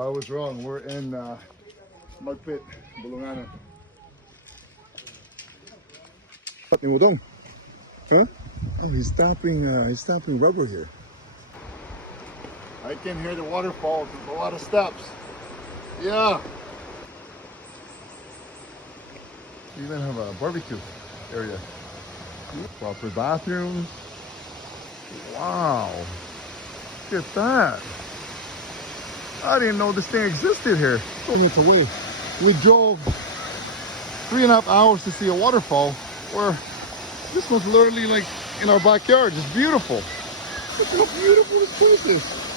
I was wrong. We're in Mud Pit, Bulungana. Udong. Huh? Oh, he's stopping rubber here. I can hear the waterfall. There's a lot of steps. Yeah. You even have a barbecue area. Proper bathrooms. Wow. Look at that. I didn't know this thing existed here. 2 minutes away. We drove 3.5 hours to see a waterfall, where this was literally like in our backyard. It's beautiful. Look how beautiful this place is.